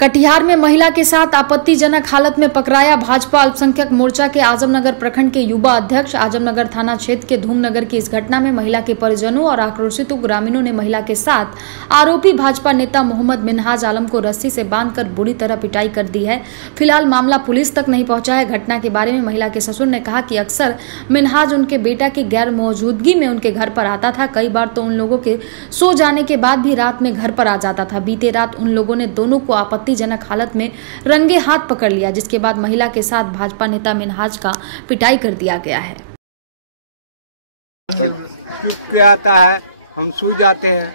कटिहार में महिला के साथ आपत्तिजनक हालत में पकड़ाया भाजपा अल्पसंख्यक मोर्चा के आजमनगर प्रखंड के युवा अध्यक्ष। आजमनगर थाना क्षेत्र के धूमनगर की इस घटना में महिला के परिजनों और आक्रोशित ग्रामीणों ने महिला के साथ आरोपी भाजपा नेता मोहम्मद मिन्हाज आलम को रस्सी से बांधकर बुरी तरह पिटाई कर दी है। फिलहाल मामला पुलिस तक नहीं पहुंचा है। घटना के बारे में महिला के ससुर ने कहा कि अक्सर मिन्हाज उनके बेटा की गैर मौजूदगी में उनके घर पर आता था। कई बार तो उन लोगों के सो जाने के बाद भी रात में घर पर आ जाता था। बीते रात उन लोगों ने दोनों को आपत्तिजनक हालत में रंगे हाथ पकड़ लिया, जिसके बाद महिला के साथ भाजपा नेता मिन्हाज का पिटाई कर दिया गया है। चुप के आता है, हम सो जाते हैं,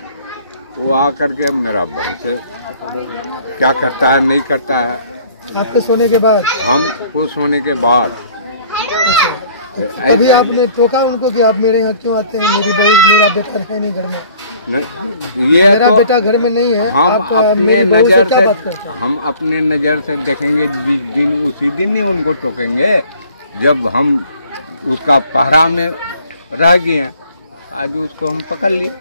वो आकर के मेरा से क्या करता है नहीं करता है। आपके सोने के बाद? हमको सोने के बाद। तभी आपने टोका उनको कि आप मेरे यहाँ क्यों आते हैं? मेरी बहू, मेरा बेटा है नहीं घर में। मेरा तो बेटा घर में नहीं है, आप मेरी बहू से क्या बात करते हैं? हम अपने नज़र से देखेंगे, उसी दिन ही उनको टोकेंगे जब हम उसका पहरा में रह गए। आज उसको हम पकड़ लिए।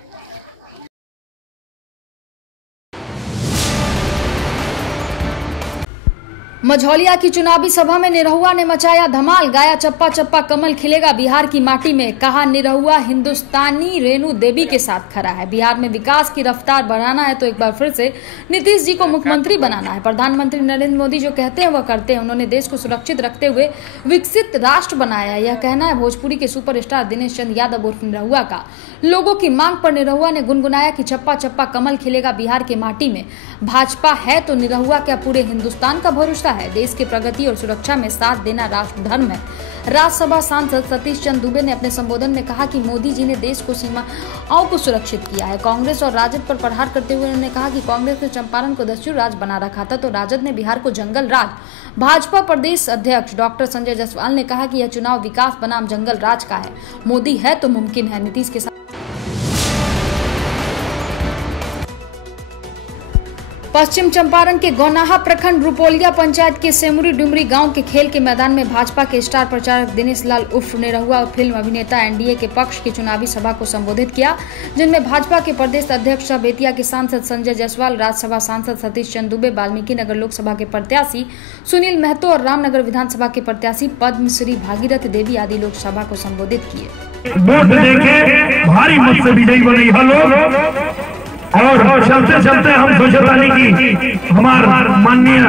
मझौलिया की चुनावी सभा में निरहुआ ने मचाया धमाल। गाया चप्पा चप्पा कमल खिलेगा बिहार की माटी में। कहा निरहुआ हिंदुस्तानी रेणु देवी के साथ खड़ा है। बिहार में विकास की रफ्तार बढ़ाना है तो एक बार फिर से नीतीश जी को मुख्यमंत्री बनाना है। प्रधानमंत्री नरेंद्र मोदी जो कहते हैं वह करते हैं। उन्होंने देश को सुरक्षित रखते हुए विकसित राष्ट्र बनाया। यह कहना है भोजपुरी के सुपरस्टार दिनेश चंद्र यादव उर्फ निरहुआ का। लोगों की मांग पर निरहुआ ने गुनगुनाया कि चप्पा चप्पा कमल खिलेगा बिहार के माटी में। भाजपा है तो निरहुआ क्या पूरे हिंदुस्तान का भरोसा है। देश की प्रगति और सुरक्षा में साथ देना राष्ट्र धर्म है। राज्यसभा सांसद सतीश चंद्र दुबे ने अपने संबोधन में कहा कि मोदी जी ने देश को सीमाओं को सुरक्षित किया है। कांग्रेस और राजद पर प्रहार करते हुए उन्होंने कहा कि कांग्रेस ने चंपारण को दस्यु राज बना रखा था तो राजद ने बिहार को जंगल राज। भाजपा प्रदेश अध्यक्ष डॉक्टर संजय जायसवाल ने कहा कि यह चुनाव विकास बनाम जंगल राज का है। मोदी है तो मुमकिन है। नीतीश के साथ पश्चिम चंपारण के गौनाहा प्रखंड रुपोलिया पंचायत के सेमुरी डुमरी गांव के खेल के मैदान में भाजपा के स्टार प्रचारक दिनेश लाल उर्फ निरहुआ और फिल्म अभिनेता एनडीए के पक्ष की चुनावी सभा को संबोधित किया, जिनमें भाजपा के प्रदेश अध्यक्ष बेतिया के सांसद संजय जायसवाल, राज्यसभा सांसद सतीश चंद्र दुबे, वाल्मीकि नगर लोकसभा के प्रत्याशी सुनील महतो और रामनगर विधानसभा के प्रत्याशी पद्मश्री भागीरथ देवी आदि लोग सभा को संबोधित किए। और चलते चलते हम सोचतानी की हमार माननीय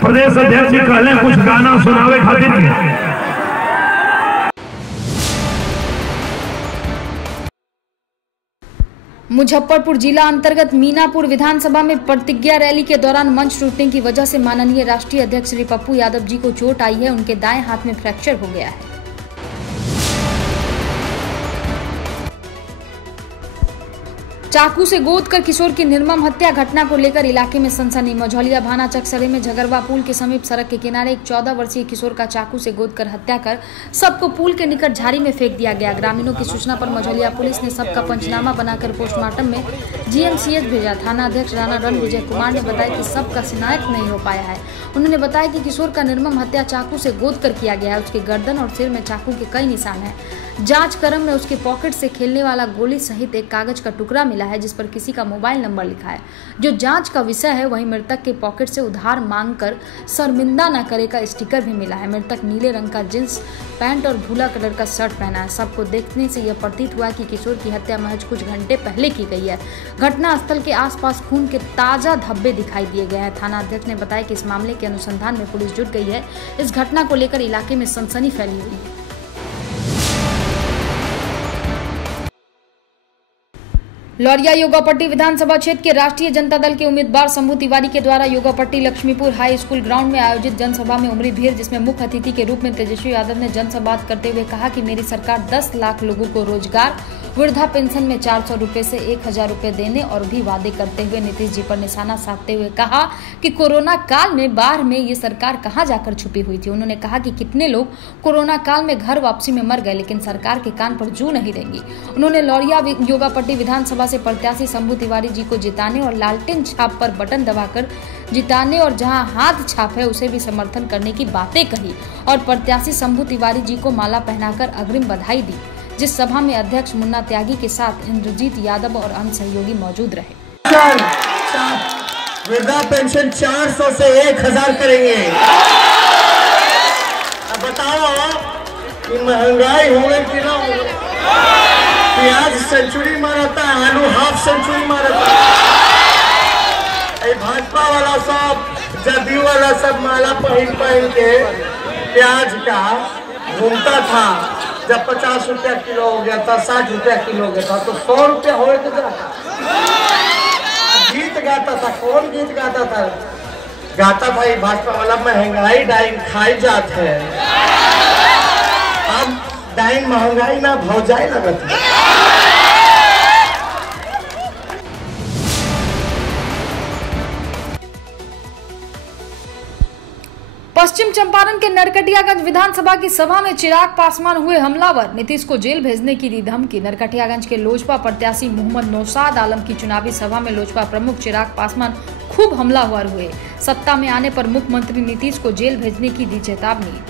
प्रदेश अध्यक्ष जी कहले कुछ गाना सुनावे खातिर। मुजफ्फरपुर जिला अंतर्गत मीनापुर विधानसभा में प्रतिज्ञा रैली के दौरान मंच टूटने की वजह से माननीय राष्ट्रीय अध्यक्ष श्री पप्पू यादव जी को चोट आई है। उनके दाएं हाथ में फ्रैक्चर हो गया है। चाकू से गोद कर किशोर की निर्मम हत्या घटना को लेकर इलाके में सनसनी। मझौलिया भाना चकसरे में झगरवा पुल के समीप सड़क के किनारे एक 14 वर्षीय किशोर का चाकू से गोद कर हत्या कर सबको पुल के निकट झाड़ी में फेंक दिया गया। ग्रामीणों की सूचना पर मझौलिया पुलिस ने सबका पंचनामा बनाकर पोस्टमार्टम में जीएमसीएच भेजा। थाना अध्यक्ष राणा रण विजय कुमार ने बताया कि सबका शिनायत नहीं हो पाया है। उन्होंने बताया कि किशोर का निर्मम हत्या चाकू से गोद कर किया गया है। उसके गर्दन और सिर में चाकू के कई निशान हैं। जांच क्रम में उसके पॉकेट से खेलने वाला गोली सहित एक कागज का टुकड़ा मिला है जिस पर किसी का मोबाइल नंबर लिखा है, जो जांच का विषय है। वहीं मृतक के पॉकेट से उधार मांगकर शर्मिंदा न करे का स्टिकर भी मिला है। मृतक नीले रंग का जींस पैंट और भूला कलर का शर्ट पहना है। सबको देखने से यह प्रतीत हुआ कि किशोर की हत्या महज कुछ घंटे पहले की गई है। घटना स्थल के आसपास खून के ताजा धब्बे दिखाई दिए गए हैं। थाना अध्यक्ष ने बताया कि इस मामले के अनुसंधान में पुलिस जुट गई है। इस घटना को लेकर इलाके में सनसनी फैली हुई है। लौरिया योगापट्टी विधानसभा क्षेत्र के राष्ट्रीय जनता दल के उम्मीदवार शंभू तिवारी के द्वारा Yogapatti Laxmipur high school ground में आयोजित जनसभा में उमड़ी भीड़, जिसमें मुख्य अतिथि के रूप में तेजस्वी यादव ने जनसंवाद करते हुए कहा कि मेरी सरकार 10 लाख लोगों को रोजगार, वृद्धा पेंशन में 400 रुपए से 1000 रुपए देने और भी वादे करते हुए नीतीश जी पर निशाना साधते हुए कहा कि कोरोना काल में बाढ़ में ये सरकार कहां जाकर छुपी हुई थी। उन्होंने कहा कि कितने लोग कोरोना काल में घर वापसी में मर गए, लेकिन सरकार के कान पर जू नहीं देंगी। उन्होंने लौरिया योगापट्टी विधानसभा से प्रत्याशी शंभू तिवारी जी को जिताने और लालटेन छाप पर बटन दबाकर जिताने और जहां हाथ छाप है उसे भी समर्थन करने की बातें कही और प्रत्याशी शंभू तिवारी जी को माला पहनाकर अग्रिम बधाई दी, जिस सभा में अध्यक्ष मुन्ना त्यागी के साथ इंद्रजीत यादव और अन्य सहयोगी मौजूद रहे। वृद्धा पेंशन 400 से 1000 करेंगे। अब बताओ कि महंगाई होने की ना, प्याज सेंचुरी मारता है, आलू हाफ सेंचुरी मारता है। भाजपा वाला सब, जदयू वाला सब माला पहन के प्याज का घूमता था। जब 50 रुपया किलो हो गया था, 60 रुपया किलो हो गया था, तो 100 रुपया हो गया। गीत गाता था, कौन गीत गाता था? गाता था ये भाजपा वाला, महंगाई डाइन खाई जात है। अब डाइन महंगाई ना भौजाई लगत है। पश्चिम चंपारण के नरकटियागंज विधानसभा की सभा में चिराग पासवान हुए हमलावर, नीतीश को जेल भेजने की दी धमकी। नरकटियागंज के लोजपा प्रत्याशी मोहम्मद नौशाद आलम की चुनावी सभा में लोजपा प्रमुख चिराग पासवान खूब हमलावर हुए। सत्ता में आने पर मुख्यमंत्री नीतीश को जेल भेजने की दी चेतावनी।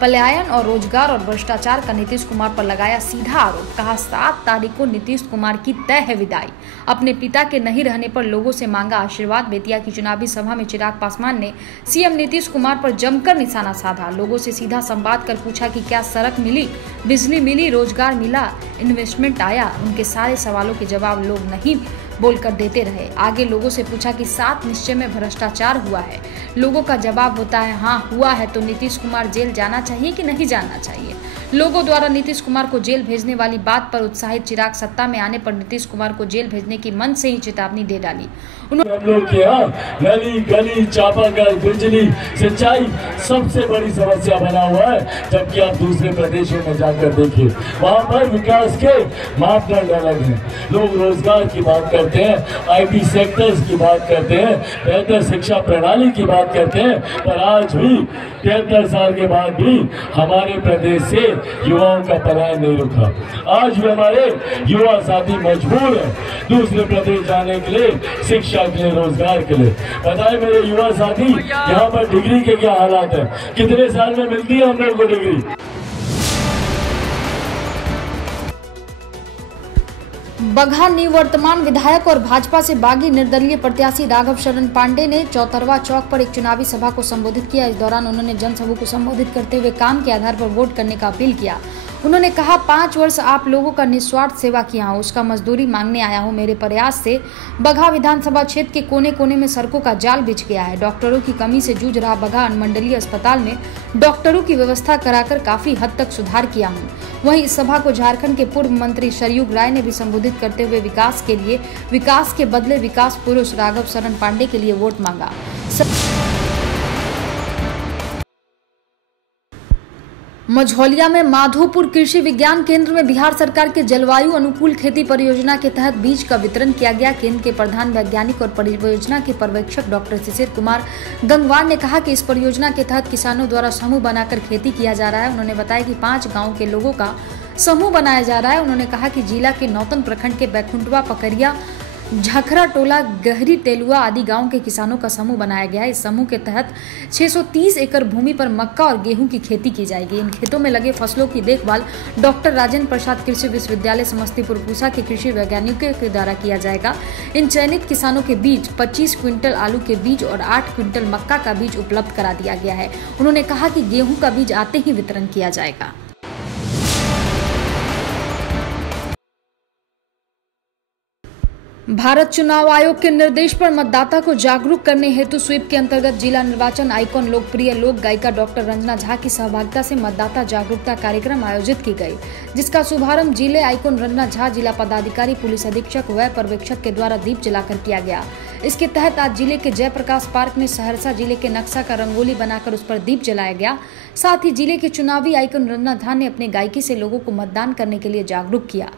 पलायन और रोजगार और भ्रष्टाचार का नीतीश कुमार पर लगाया सीधा आरोप। कहा 7 तारीख को नीतीश कुमार की तय है विदाई। अपने पिता के नहीं रहने पर लोगों से मांगा आशीर्वाद। बेतिया की चुनावी सभा में चिराग पासवान ने सीएम नीतीश कुमार पर जमकर निशाना साधा। लोगों से सीधा संवाद कर पूछा कि क्या सड़क मिली, बिजली मिली, रोजगार मिला, इन्वेस्टमेंट आया। उनके सारे सवालों के जवाब लोग नहीं बोलकर देते रहे। आगे लोगों से पूछा कि 7 निश्चय में भ्रष्टाचार हुआ है। लोगों का जवाब होता है हाँ हुआ है। तो नीतीश कुमार जेल जाना चाहिए कि नहीं जाना चाहिए? लोगों द्वारा नीतीश कुमार को जेल भेजने वाली बात पर उत्साहित चिराग सत्ता में आने पर नीतीश कुमार को जेल भेजने की मन से ही चेतावनी दे डाली। हम लोग के यहाँ नली गली चापाकल बिजली सिंचाई सबसे बड़ी समस्या बना हुआ है। जबकि आप दूसरे प्रदेशों में जाकर देखिए, वहाँ पर विकास के मापदंड अलग हैं। लोग रोजगार की बात करते हैं, IT सेक्टर्स की बात करते हैं, बेहतर शिक्षा प्रणाली की बात करते हैं, पर आज भी 73 साल के बाद भी हमारे प्रदेश से युवाओं का पलायन नहीं रुका। आज भी हमारे युवा साथी मजबूर हैं दूसरे प्रदेश जाने के लिए, शिक्षा के लिए, रोजगार के लिए। बताए मेरे युवा साथी, यहाँ पर डिग्री के क्या हालात है? कितने साल में मिलती है हम लोग को डिग्री? बगहा निवर्तमान विधायक और भाजपा से बागी निर्दलीय प्रत्याशी राघव शरण पांडे ने चौतरवा चौक पर एक चुनावी सभा को संबोधित किया। इस दौरान उन्होंने जनसभा को संबोधित करते हुए काम के आधार पर वोट करने का अपील किया। उन्होंने कहा 5 वर्ष आप लोगों का निस्वार्थ सेवा किया हूँ, उसका मजदूरी मांगने आया हूँ। मेरे प्रयास से बगहा विधानसभा क्षेत्र के कोने कोने में सड़कों का जाल बिछ गया है। डॉक्टरों की कमी से जूझ रहा बगहा अनुमंडलीय अस्पताल में डॉक्टरों की व्यवस्था कराकर काफी हद तक सुधार किया हूँ। वहीं इस सभा को झारखंड के पूर्व मंत्री सरयुग राय ने भी संबोधित करते हुए विकास के बदले विकास पुरुष राघव शरण पांडे के लिए वोट मांगा। मझौलिया में माधोपुर कृषि विज्ञान केंद्र में बिहार सरकार के जलवायु अनुकूल खेती परियोजना के तहत बीज का वितरण किया गया। केंद्र के प्रधान वैज्ञानिक और परियोजना के पर्यवेक्षक डॉक्टर शिशिर कुमार गंगवार ने कहा कि इस परियोजना के तहत किसानों द्वारा समूह बनाकर खेती किया जा रहा है। उन्होंने बताया कि 5 गाँव के लोगों का समूह बनाया जा रहा है। उन्होंने कहा कि जिला के नौतन प्रखंड के बैकुंठवा, पकरिया, झखरा टोला, गहरी तेलुआ आदि गांव के किसानों का समूह बनाया गया है। इस समूह के तहत 630 एकड़ भूमि पर मक्का और गेहूं की खेती की जाएगी। इन खेतों में लगे फसलों की देखभाल डॉक्टर राजेंद्र प्रसाद कृषि विश्वविद्यालय समस्तीपुर पूसा के कृषि वैज्ञानिकों के द्वारा किया जाएगा। इन चयनित किसानों के बीच 25 क्विंटल आलू के बीज और 8 क्विंटल मक्का का बीज उपलब्ध करा दिया गया है। उन्होंने कहा कि गेहूं का बीज आते ही वितरण किया जाएगा। भारत चुनाव आयोग के निर्देश पर मतदाता को जागरूक करने हेतु स्वीप के अंतर्गत जिला निर्वाचन आइकॉन लोकप्रिय लोक गायिका डॉक्टर रंजना झा की सहभागिता से मतदाता जागरूकता कार्यक्रम आयोजित की गई, जिसका शुभारंभ जिले आइकॉन रंजना झा, जिला पदाधिकारी, पुलिस अधीक्षक व पर्यवेक्षक के द्वारा दीप जलाकर किया गया। इसके तहत आज जिले के जयप्रकाश पार्क में सहरसा जिले के नक्शा का रंगोली बनाकर उस पर दीप जलाया गया। साथ ही जिले के चुनावी आइकॉन रंजना झा ने अपनी गायकी से लोगों को मतदान करने के लिए जागरूक किया।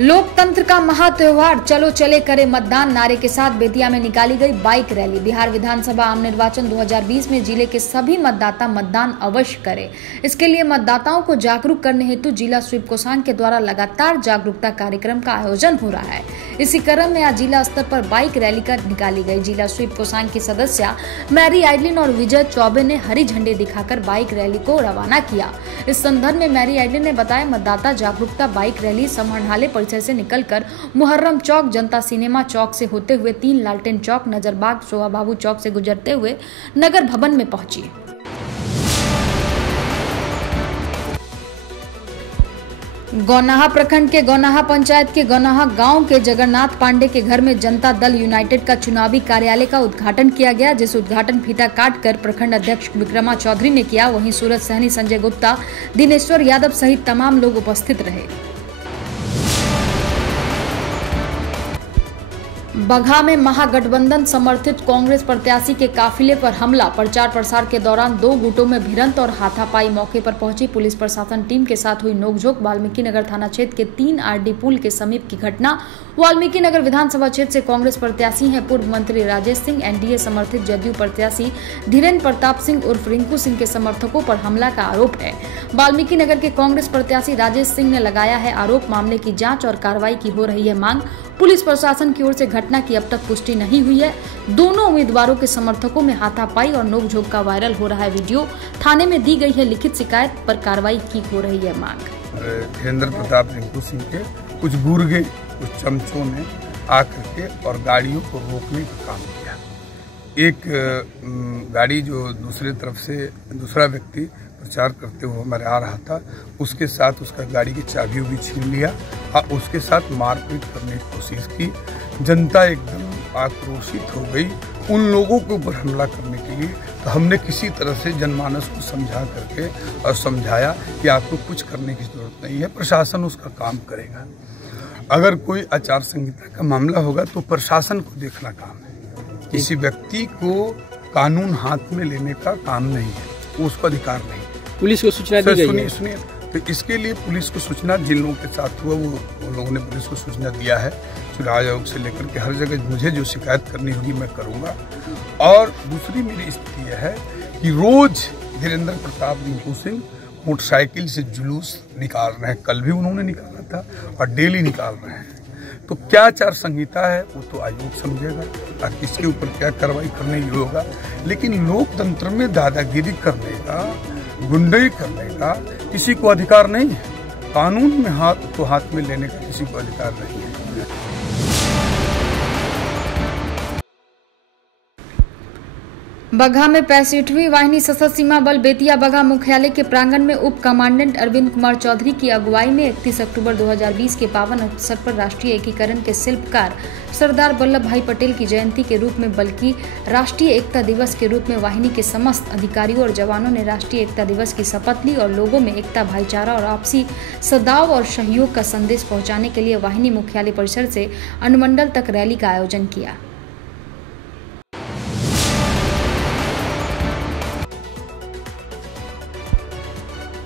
लोकतंत्र का महात्योहार चलो चले करे मतदान नारे के साथ बेतिया में निकाली गई बाइक रैली। बिहार विधानसभा आम निर्वाचन 2020 में जिले के सभी मतदाता मतदान अवश्य करें। इसके लिए मतदाताओं को जागरूक करने हेतु जिला स्वीप कोषांग के द्वारा लगातार जागरूकता कार्यक्रम का आयोजन हो रहा है। इसी क्रम में आज जिला स्तर पर बाइक रैली कर निकाली गई। जिला स्वीप कोषांग की सदस्य मैरी आइडलिन और विजय चौबे ने हरी झंडी दिखाकर बाइक रैली को रवाना किया। इस संदर्भ में मैरी आइडलिन ने बताया, मतदाता जागरूकता बाइक रैली समाहरणालय परिसर से निकलकर मुहर्रम चौक, जनता सिनेमा चौक से होते हुए 3 लालटेन चौक, नजरबाग, शोभा बाबू चौक से गुजरते हुए नगर भवन में पहुंची। गौनाहा प्रखंड के गौनाहा पंचायत के गौनाहा गांव के जगन्नाथ पांडे के घर में जनता दल यूनाइटेड का चुनावी कार्यालय का उद्घाटन किया गया, जिस उद्घाटन फीता काटकर प्रखंड अध्यक्ष विक्रमा चौधरी ने किया। वहीं सूरज सहनी, संजय गुप्ता, दिनेश्वर यादव सहित तमाम लोग उपस्थित रहे। बगहा में महागठबंधन समर्थित कांग्रेस प्रत्याशी के काफिले पर हमला। प्रचार प्रसार के दौरान 2 गुटों में भिड़ंत और हाथापाई। मौके पर पहुंची पुलिस प्रशासन टीम के साथ हुई नोकझोंक। वाल्मीकि नगर थाना क्षेत्र के 3 आरडी पुल के समीप की घटना। वाल्मीकि नगर विधानसभा क्षेत्र से कांग्रेस प्रत्याशी हैं पूर्व मंत्री राजेश सिंह, एनडीए समर्थित जदयू प्रत्याशी धीरेन्द्र प्रताप सिंह उर्फ रिंकू सिंह के समर्थकों पर हमला का आरोप है। वाल्मीकि नगर के कांग्रेस प्रत्याशी राजेश सिंह ने लगाया है आरोप। मामले की जांच और कार्रवाई की हो रही है मांग। पुलिस प्रशासन की ओर से घटना की अब तक पुष्टि नहीं हुई है। दोनों उम्मीदवारों के समर्थकों में हाथापाई और नोकझोंक का वायरल हो रहा है वीडियो। थाने में दी गई है लिखित शिकायत पर कार्रवाई की हो रही है मांग। धीरेन्द्र प्रताप रिंकू सिंह के कुछ गुर्गे, कुछ चमचों ने आकर के और गाड़ियों को रोकने का काम किया। एक गाड़ी जो दूसरे तरफ से दूसरा व्यक्ति प्रचार करते हुए हमारे आ रहा था, उसके साथ उसका गाड़ी की चाबी भी छीन लिया और उसके साथ मारपीट करने की कोशिश की। जनता एकदम आक्रोशित हो गई उन लोगों के ऊपर हमला करने के लिए। तो हमने किसी तरह से जनमानस को समझा करके और समझाया कि आपको कुछ करने की जरूरत नहीं है, प्रशासन उसका काम करेगा। अगर कोई आचार संहिता का मामला होगा तो प्रशासन को देखना काम है। किसी व्यक्ति को कानून हाथ में लेने का काम नहीं है, उसको अधिकार नहीं। पुलिस को सूचना दी गई है। सुनिए, तो इसके लिए पुलिस को सूचना, जिन लोगों के साथ हुआ वो लोगों ने पुलिस को सूचना दिया है। चुनाव आयोग से लेकर के हर जगह मुझे जो शिकायत करनी होगी मैं करूंगा। और दूसरी मेरी स्थिति यह है कि रोज धीरेन्द्र प्रताप रिंकू सिंह मोटरसाइकिल से जुलूस निकाल रहे हैं। कल भी उन्होंने निकाला था और डेली निकाल रहे हैं। तो क्या आचार संहिता है वो तो आयोग समझेगा और किसके ऊपर क्या कार्रवाई करने योग्य होगा। लेकिन लोकतंत्र में दादागिरी करने का, गुंडई करने का किसी को अधिकार नहीं है। कानून में हाथ में लेने का किसी को अधिकार नहीं है। बगहा में 65वीं वाहिनी सशस्त्र सीमा बल बेतिया बगहा मुख्यालय के प्रांगण में उप कमांडेंट अरविंद कुमार चौधरी की अगुवाई में 31 अक्टूबर 2020 के पावन अवसर पर राष्ट्रीय एकीकरण के शिल्पकार सरदार वल्लभ भाई पटेल की जयंती के रूप में बल्कि राष्ट्रीय एकता दिवस के रूप में वाहिनी के समस्त अधिकारियों और जवानों ने राष्ट्रीय एकता दिवस की शपथ ली और लोगों में एकता, भाईचारा और आपसी सद्भाव और सहयोग का संदेश पहुंचाने के लिए वाहिनी मुख्यालय परिसर से अनुमंडल तक रैली का आयोजन किया।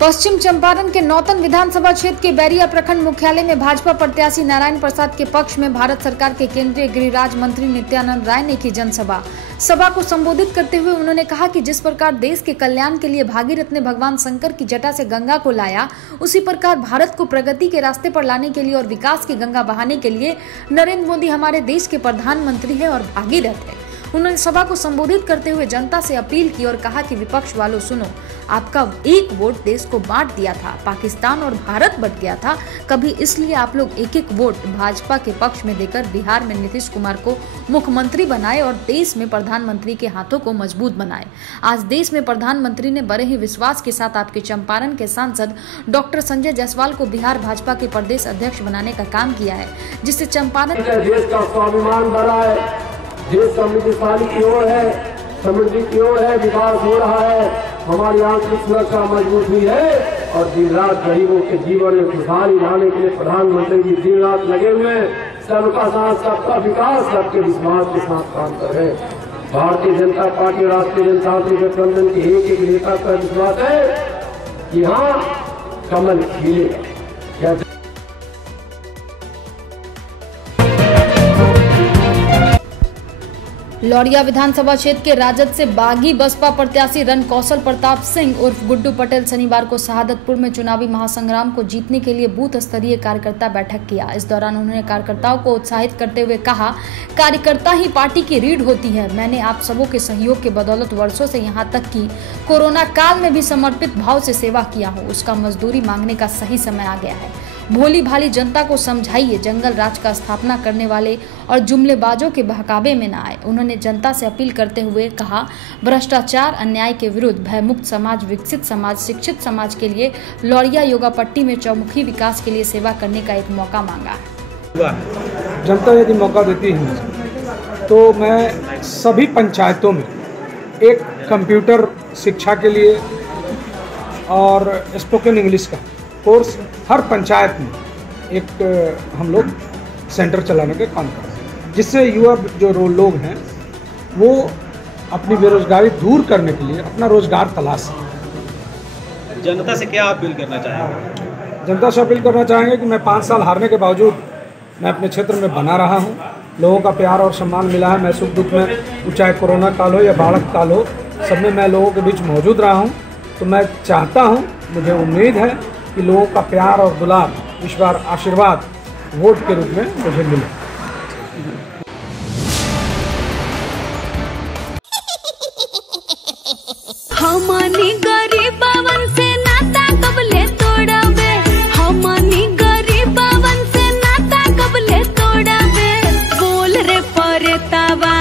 पश्चिम चंपारण के नौतन विधानसभा क्षेत्र के बैरिया प्रखंड मुख्यालय में भाजपा प्रत्याशी नारायण प्रसाद के पक्ष में भारत सरकार के केंद्रीय गृह राज्य मंत्री नित्यानंद राय ने की जनसभा। सभा को संबोधित करते हुए उन्होंने कहा कि जिस प्रकार देश के कल्याण के लिए भागीरथ ने भगवान शंकर की जटा से गंगा को लाया, उसी प्रकार भारत को प्रगति के रास्ते पर लाने के लिए और विकास की गंगा बहाने के लिए नरेंद्र मोदी हमारे देश के प्रधानमंत्री है और भागीरथ है। उन्होंने सभा को संबोधित करते हुए जनता से अपील की और कहा कि विपक्ष वालों सुनो, आपका एक वोट देश को बांट दिया था, पाकिस्तान और भारत बट गया था। कभी इसलिए आप लोग एक एक वोट भाजपा के पक्ष में देकर बिहार में नीतीश कुमार को मुख्यमंत्री बनाए और देश में प्रधानमंत्री के हाथों को मजबूत बनाए। आज देश में प्रधानमंत्री ने बड़े ही विश्वास के साथ आपके चंपारण के सांसद डॉक्टर संजय जायसवाल को बिहार भाजपा के प्रदेश अध्यक्ष बनाने का काम किया है, जिससे चंपारण देश का स्वाभिमान बढ़ा है, देश समृद्धिशाली की ओर है, समृद्धि की ओर है, विकास हो रहा है, हमारी आंतरिक सुरक्षा मजबूत हुई है और दिन रात गरीबों के जीवन में खुशहाली लाने के लिए प्रधानमंत्री जी दिन रात लगे हुए हैं। सबका साथ, सबका विकास, सबके विश्वास के साथ काम कर रहे हैं। भारतीय जनता पार्टी, राष्ट्रीय जनतांत्रिक गठबंधन के एक एक नेता का विश्वास है कि हाँ कमल खिलेगा। लौरिया विधानसभा क्षेत्र के राजद से बागी बसपा प्रत्याशी रणकौशल प्रताप सिंह उर्फ गुड्डू पटेल शनिवार को शहादतपुर में चुनावी महासंग्राम को जीतने के लिए बूथ स्तरीय कार्यकर्ता बैठक किया। इस दौरान उन्होंने कार्यकर्ताओं को उत्साहित करते हुए कहा, कार्यकर्ता ही पार्टी की रीढ़ होती है। मैंने आप सबों के सहयोग के बदौलत वर्षों से यहाँ तक कि कोरोना काल में भी समर्पित भाव से सेवा किया हूँ। उसका मजदूरी मांगने का सही समय आ गया है। भोली भाली जनता को समझाइए, जंगल राज का स्थापना करने वाले और जुमलेबाजों के बहकावे में न आए। उन्होंने जनता से अपील करते हुए कहा, भ्रष्टाचार अन्याय के विरुद्ध भयमुक्त समाज, विकसित समाज, शिक्षित समाज के लिए लौरिया योगा पट्टी में चौमुखी विकास के लिए सेवा करने का एक मौका मांगा है। जनता यदि मौका देती है तो मैं सभी पंचायतों में एक कंप्यूटर शिक्षा के लिए और स्पोकन इंग्लिश का कोर्स हर पंचायत में एक हम लोग सेंटर चलाने के काम कर रहे हैं, जिससे युवा जो लोग हैं वो अपनी बेरोजगारी दूर करने के लिए अपना रोजगार तलाश। जनता से क्या अपील करना चाहेंगे? जनता से अपील करना चाहेंगे कि मैं 5 साल हारने के बावजूद मैं अपने क्षेत्र में बना रहा हूँ। लोगों का प्यार और सम्मान मिला है। मैं सुख दुख में, चाहे कोरोना काल हो या बाढ़ काल हो, सब में मैं लोगों के बीच मौजूद रहा हूँ। तो मैं चाहता हूँ, मुझे उम्मीद है कि लोगों का प्यार और दुलार, इस बार आशीर्वाद वोट के रूप में मुझे मिले। हमनी गरीबवन से नाता कबले तोड़बे, हमनी गरीबवन से नाता कबले तोड़बे। बोल रे परेतावा,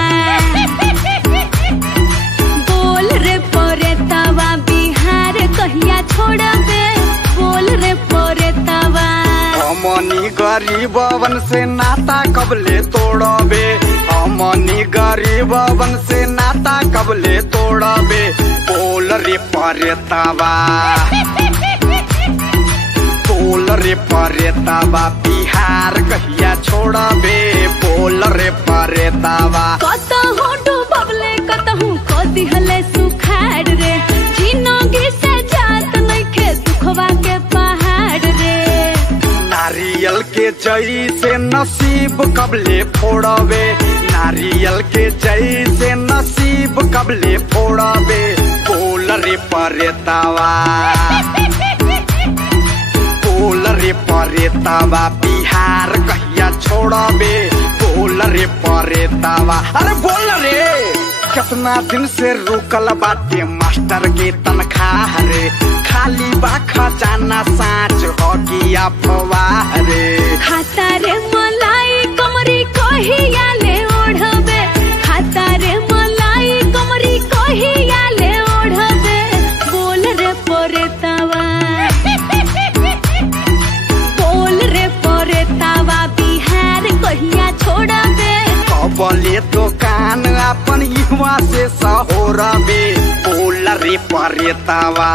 बोल रे परेतावा, बिहार कहिया छोड़बे। बोल रे परेतावा, हमनी गरीबवन से नाता कबले तोड़बे, हमनी गरीबवन से नाता कबले तोड़बे। बोल रे परेतावा, बोल रे परेतावा, बिहार कहिया छोड़बे। बोल रे परेतावा, कतहु डूबले कतहु को दिहले सुखाड़ रे। जिंदगी से जात नइखे दुखवा के पहाड़ रे। नारियल के जई से नसीब कबले फोड़बे, नारियल के जई से नसीब कबले फोड़बे। बोल रे परेतावा, बोल रे परेतावा, बिहार कहिया छोड़बे। बोल रे परेतावा, अरे बोल रे। कितना दिन से रुकल बाटे मास्टर के तनख्वाह रे, खाली बा खजाना साँच हो कि अफवाह रे। खाता रे मलाई कमरी कहिया ले ओढ़बे, खाता रे मलाई कमरी कहिया ले ओढ़बे। बोल रे परेतावा, बोल रे परेतावा, बिहार कहिया छोड़बे। कबले दुकान अपन युवा से सहोरबे। बोल रे परेतावा।